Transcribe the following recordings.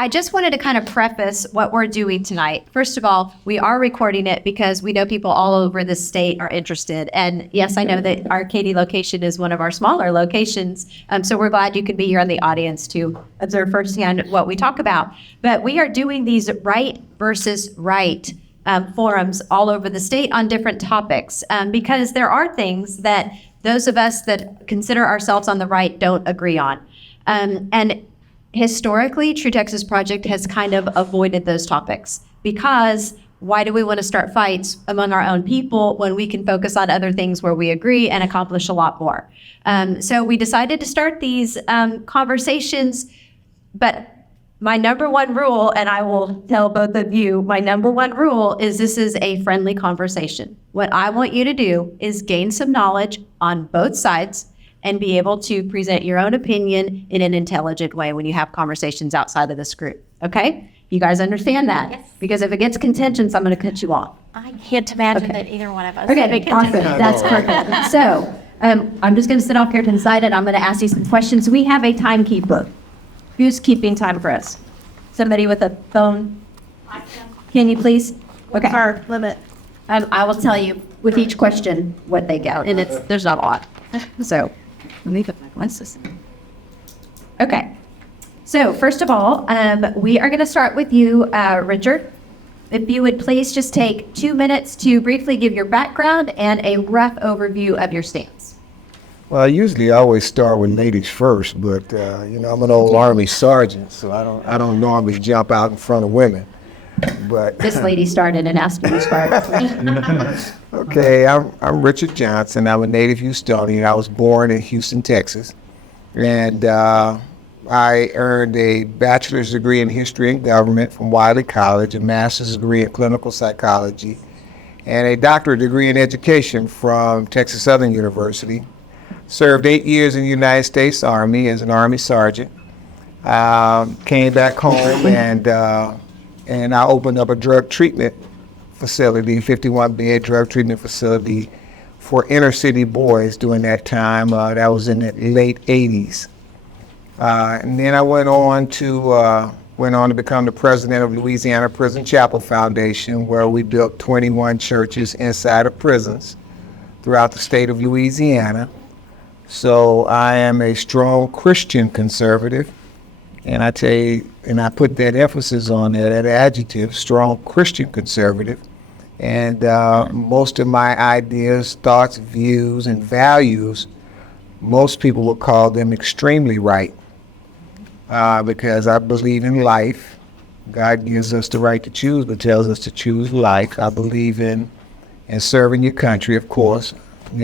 I just wanted to kind of preface what we're doing tonight. First of all, we are recording it because we know people all over the state are interested. And yes, I know that our Katy location is one of our smaller locations. So we're glad you could be here in the audience to observe firsthand what we talk about. But we are doing these right versus right forums all over the state on different topics because there are things that those of us that consider ourselves on the right don't agree on. And historically, True Texas Project has kind of avoided those topics because why do we want to start fights among our own people when we can focus on other things where we agree and accomplish a lot more? So we decided to start these conversations, but my number one rule, and I will tell both of you, my number one rule is this is a friendly conversation. What I want you to do is gain some knowledge on both sides and be able to present your own opinion in an intelligent way when you have conversations outside of this group. Okay? You guys understand that? Yes. Because if it gets contentious, I'm going to cut you off. I can't imagine Okay. that either one of us. Okay, awesome. That's perfect. So I'm just going to sit off here to the side and I'm going to ask you some questions. We have a timekeeper. Who's keeping time for us? Somebody with a phone? Can you please? Okay. Our limit. I will tell you with each question what they get, and there's not a lot. So let me put my glasses. Okay. So first of all, we are going to start with you, Richard. If you would please just take 2 minutes to briefly give your background and a rough overview of your stance. Well, I always start with ladies first, but I'm an old Army sergeant, so I don't normally jump out in front of women. But This lady started and asked me to start. okay, I'm Richard Johnson. I'm a native Houstonian. I was born in Houston, Texas, and I earned a bachelor's degree in history and government from Wiley College, a master's degree in clinical psychology, and a doctorate degree in education from Texas Southern University. Served 8 years in the United States Army as an Army sergeant. Came back home and I opened up a drug treatment facility, 51-bed drug treatment facility for inner city boys during that time. That was in the late 80s. And then I went on to become the president of Louisiana Prison Chapel Foundation, where we built 21 churches inside of prisons throughout the state of Louisiana. So I am a strong Christian conservative, and I tell you, and I put that emphasis on that adjective, strong Christian conservative. And most of my ideas, thoughts, views, and values, most people would call them extremely right, because I believe in life. God gives us the right to choose, but tells us to choose life. I believe in serving your country, of course.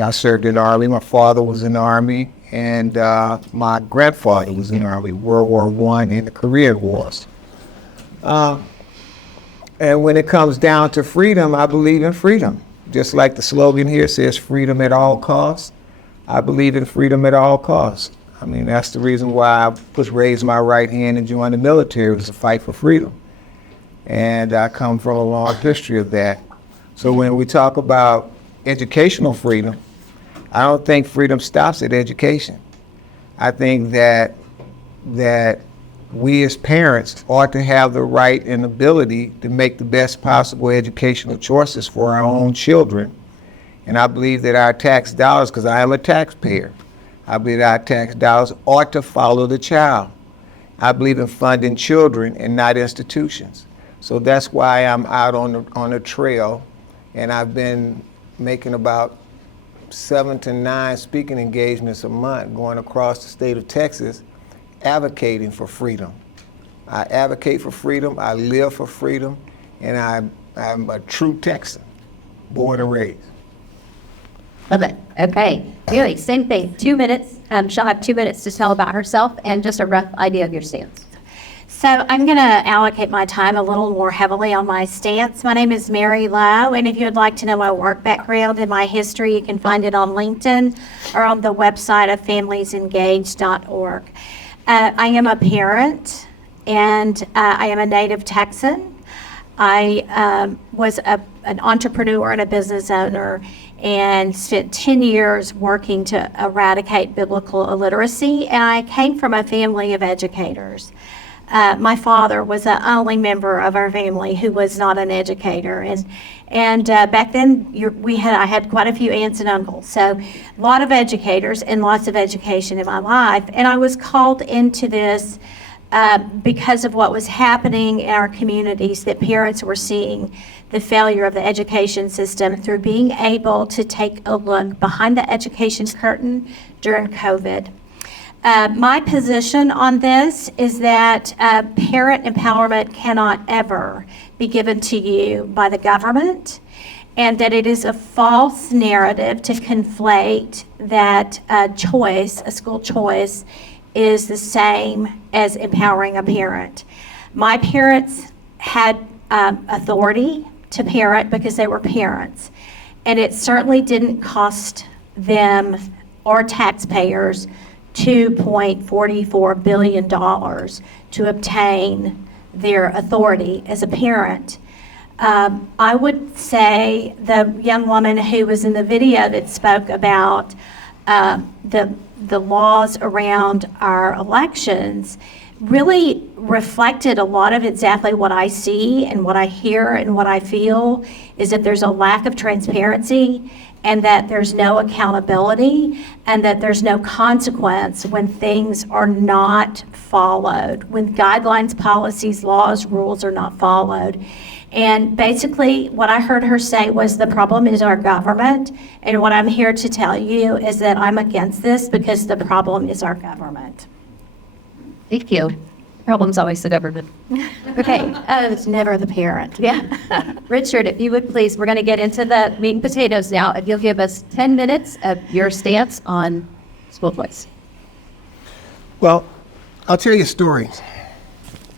I served in the Army. My father was in the Army, and my grandfather was in the Army, World War I and the Korean Wars. And when it comes down to freedom, I believe in freedom. Just like the slogan here says, freedom at all costs. I believe in freedom at all costs. I mean, that's the reason why I raised my right hand and joined the military, was to fight for freedom. And I come from a long history of that. So when we talk about educational freedom, I don't think freedom stops at education. I think that we as parents ought to have the right and ability to make the best possible educational choices for our own children. And I believe that our tax dollars, because I am a taxpayer, I believe our tax dollars ought to follow the child. I believe in funding children and not institutions. So that's why I'm out on the trail, and I've been making about 7 to 9 speaking engagements a month going across the state of Texas, advocating for freedom. I advocate for freedom, I live for freedom, and I'm a true Texan, born and raised. Love it. Okay. Really, same thing. 2 minutes. She'll have 2 minutes to tell about herself and just a rough idea of your stance. So I'm going to allocate my time a little more heavily on my stance. My name is Mary Lowe, and if you would like to know my work background and my history, you can find it on LinkedIn or on the website of familiesengaged.org. I am a parent, and I am a native Texan. I was an entrepreneur and a business owner and spent 10 years working to eradicate biblical illiteracy, and I came from a family of educators. my father was the only member of our family who was not an educator, and back then I had quite a few aunts and uncles, so a lot of educators and lots of education in my life, and I was called into this because of what was happening in our communities, that parents were seeing the failure of the education system through being able to take a look behind the education curtain during COVID. My position on this is that parent empowerment cannot ever be given to you by the government, and that it is a false narrative to conflate that a school choice, is the same as empowering a parent. My parents had authority to parent because they were parents, and it certainly didn't cost them or taxpayers $2.44 billion to obtain their authority as a parent. I would say the young woman who was in the video that spoke about the laws around our elections really reflected a lot of exactly what I see and what I hear and what I feel, is that there's a lack of transparency, and that there's no accountability, and that there's no consequence when things are not followed, when guidelines, policies, laws, rules are not followed. And basically what I heard her say was, the problem is our government, and what I'm here to tell you is that I'm against this because the problem is our government. Thank you. Problem's always the government. Okay. It's never the parent. Yeah. Richard, if you would please, we're going to get into the meat and potatoes now. If you'll give us 10 minutes of your stance on school choice. Well, I'll tell you a story.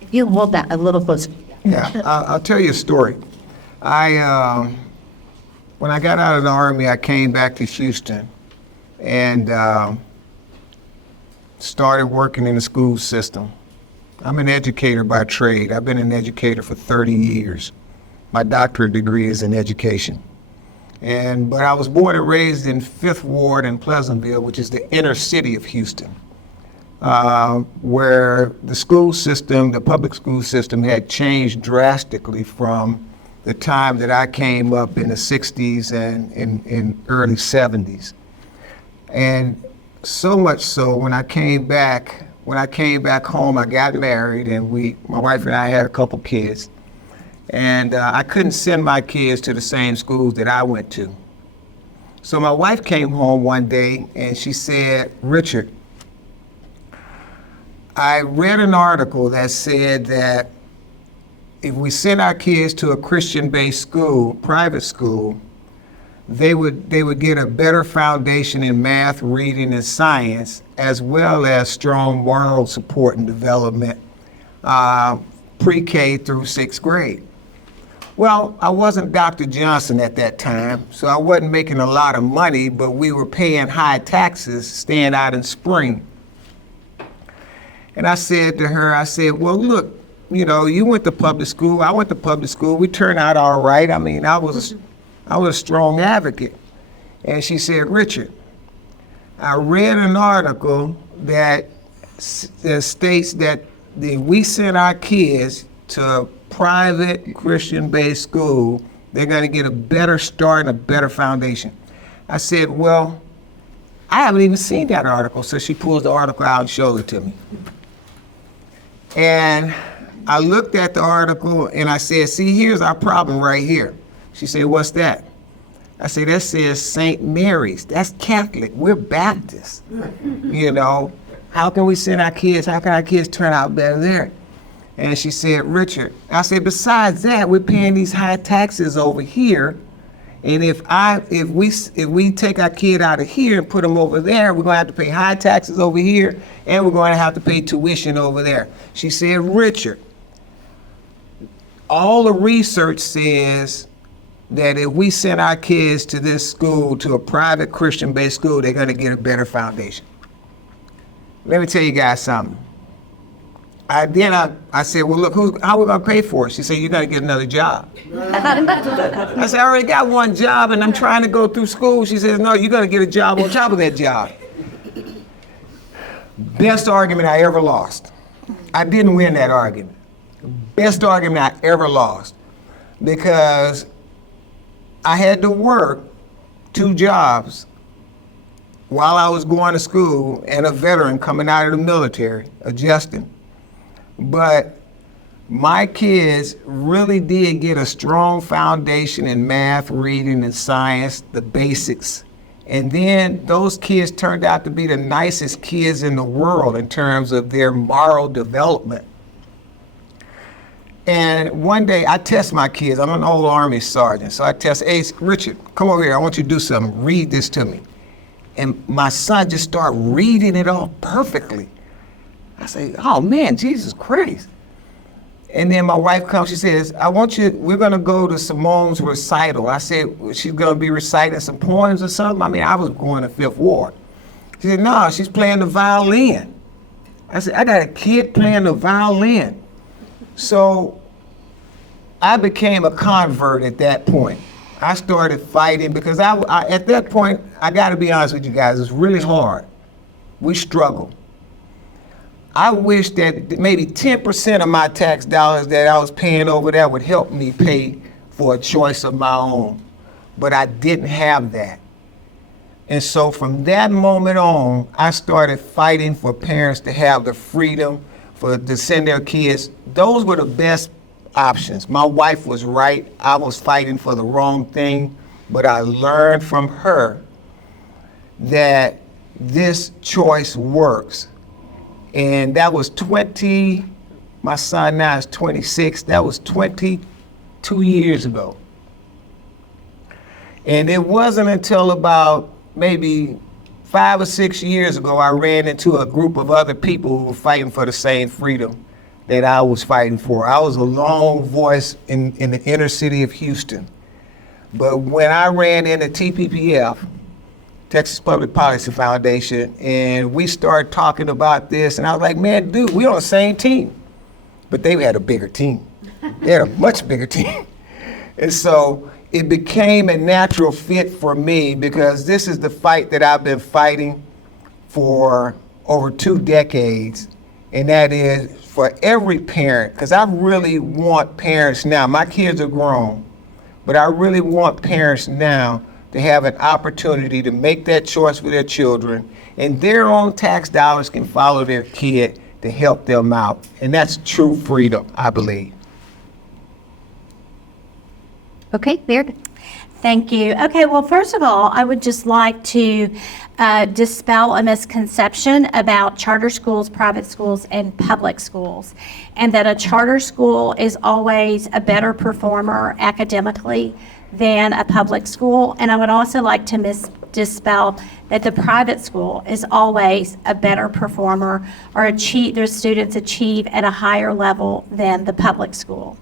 If you hold that a little closer. Yeah, I'll tell you a story. When I got out of the Army, I came back to Houston and started working in the school system. I'm an educator by trade. I've been an educator for 30 years. My doctorate degree is in education. But I was born and raised in 5th Ward in Pleasantville, which is the inner city of Houston, where the school system, the public school system, had changed drastically from the time that I came up in the 60s and in early 70s. And so much so, when I came back home, I got married, and my wife and I had a couple kids. And I couldn't send my kids to the same schools that I went to. So my wife came home one day and she said, "Richard, I read an article that said that if we send our kids to a Christian-based school, private school, they would get a better foundation in math, reading, and science, as well as strong moral support and development, pre-K through 6th grade." Well, I wasn't Dr. Johnson at that time, so I wasn't making a lot of money, but we were paying high taxes staying out in Spring. And I said to her, well, look, you went to public school, I went to public school, we turned out all right. I mean, I was a strong advocate. And she said, "Richard, I read an article that states that if we send our kids to a private Christian-based school, they're going to get a better start and a better foundation." I said, "Well, I haven't even seen that article." So she pulls the article out and shows it to me. And I looked at the article and I said, "See, here's our problem right here." She said, "What's that?" I said, "That says St. Mary's. That's Catholic. We're Baptist. How can we send our kids? How can our kids turn out better there?" And she said, "Richard," I said, "besides that, we're paying these high taxes over here. And if we take our kid out of here and put them over there, we're going to have to pay high taxes over here, and we're going to have to pay tuition over there." She said, "Richard, all the research says that if we send our kids to this school, to a private Christian-based school, they're going to get a better foundation." Let me tell you guys something. I said, "Well, look, how are we going to pay for it?" She said, "You got to get another job." I said, "I already got one job and I'm trying to go through school." She says, "No, you got to get a job on top of that job." Best argument I ever lost. I didn't win that argument. Best argument I ever lost, because I had to work 2 jobs while I was going to school and a veteran coming out of the military, adjusting. But my kids really did get a strong foundation in math, reading, and science, the basics. And then those kids turned out to be the nicest kids in the world in terms of their moral development. And one day I test my kids. I'm an old Army sergeant. So I test, hey, Richard, come over here. I want you to do something. Read this to me. And my son just started reading it all perfectly. I say, oh man, Jesus Christ. And then my wife comes, she says, we're gonna go to Simone's recital. I said, she's gonna be reciting some poems or something? I mean, I was going to Fifth Ward. She said, no, she's playing the violin. I said, I got a kid playing the violin. So I became a convert at that point. I started fighting because I at that point, I gotta be honest with you guys, it's really hard. We struggled. I wish that maybe 10% of my tax dollars that I was paying over there would help me pay for a choice of my own. But I didn't have that. And so from that moment on, I started fighting for parents to have the freedom to send their kids. Those were the best options. My wife was right. I was fighting for the wrong thing. But I learned from her that this choice works. And that was my son now is 26, that was 22 years ago. And it wasn't until about maybe 5 or 6 years ago I ran into a group of other people who were fighting for the same freedom that I was fighting for. I was a lone voice in the inner city of Houston. But when I ran into TPPF, Texas Public Policy Foundation, and we started talking about this, and I was like, man, dude, we on the same team. But they had a bigger team. They had a much bigger team. And so it became a natural fit for me because this is the fight that I've been fighting for over 2 decades, and that is for every parent, because I really want parents now, my kids are grown, but I really want parents now to have an opportunity to make that choice for their children, and their own tax dollars can follow their kid to help them out. And that's true freedom, I believe. Okay, Baird. Thank you. Okay, well, first of all, I would just like to dispel a misconception about charter schools, private schools, and public schools, and that a charter school is always a better performer academically than a public school. And I would also like to dispel that the private school is always a better performer or their students achieve at a higher level than the public school.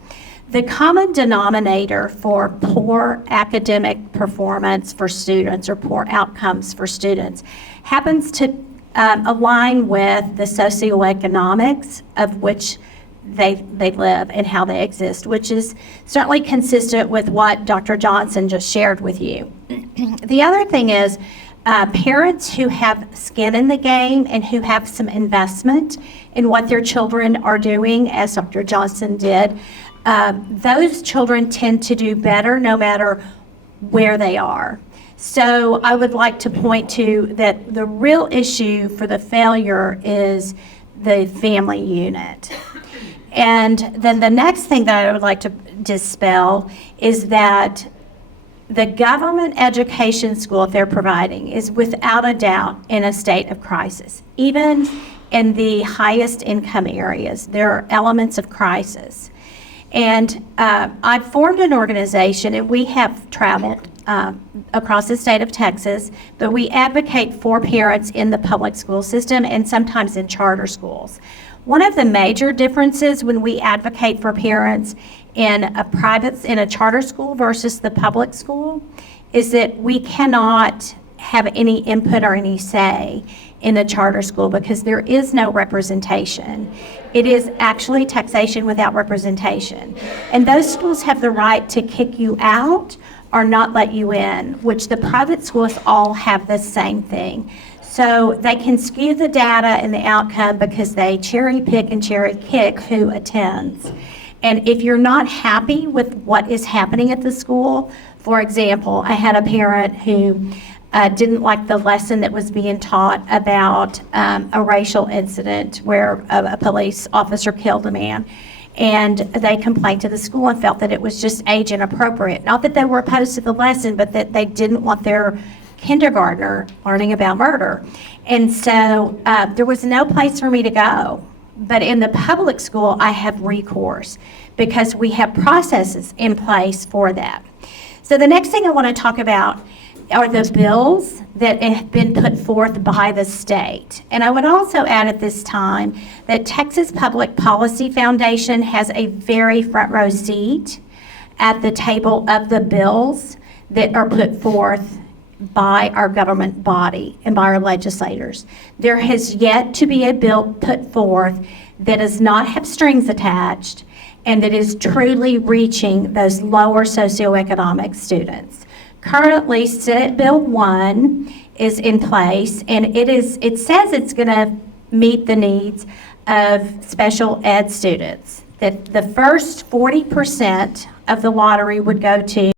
The common denominator for poor academic performance for students or poor outcomes for students happens to align with the socioeconomics of which they live and how they exist, which is certainly consistent with what Dr. Johnson just shared with you. The other thing is parents who have skin in the game and who have some investment in what their children are doing, as Dr. Johnson did, those children tend to do better no matter where they are. So I would like to point to that the real issue for the failure is the family unit. And then the next thing that I would like to dispel is that the government education school, if they're providing, is without a doubt in a state of crisis. Even in the highest income areas, there are elements of crisis. And I've formed an organization, and we have traveled across the state of Texas, but we advocate for parents in the public school system and sometimes in charter schools. One of the major differences when we advocate for parents in a charter school versus the public school is that we cannot have any input or any say in the charter school because there is no representation. It is actually taxation without representation. And those schools have the right to kick you out or not let you in, which the private schools all have the same thing. So they can skew the data and the outcome because they cherry pick and cherry kick who attends. And if you're not happy with what is happening at the school, for example, I had a parent who didn't like the lesson that was being taught about a racial incident where a police officer killed a man. And they complained to the school and felt that it was just age inappropriate. Not that they were opposed to the lesson, but that they didn't want their kindergartner learning about murder. And so there was no place for me to go. But in the public school, I have recourse because we have processes in place for that. So the next thing I want to talk about are the bills that have been put forth by the state. And I would also add at this time that Texas Public Policy Foundation has a very front row seat at the table of the bills that are put forth by our government body and by our legislators. There has yet to be a bill put forth that does not have strings attached and that is truly reaching those lower socioeconomic students. Currently, Senate Bill 1 is in place, and it says it's going to meet the needs of special ed students. That the first 40% of the lottery would go to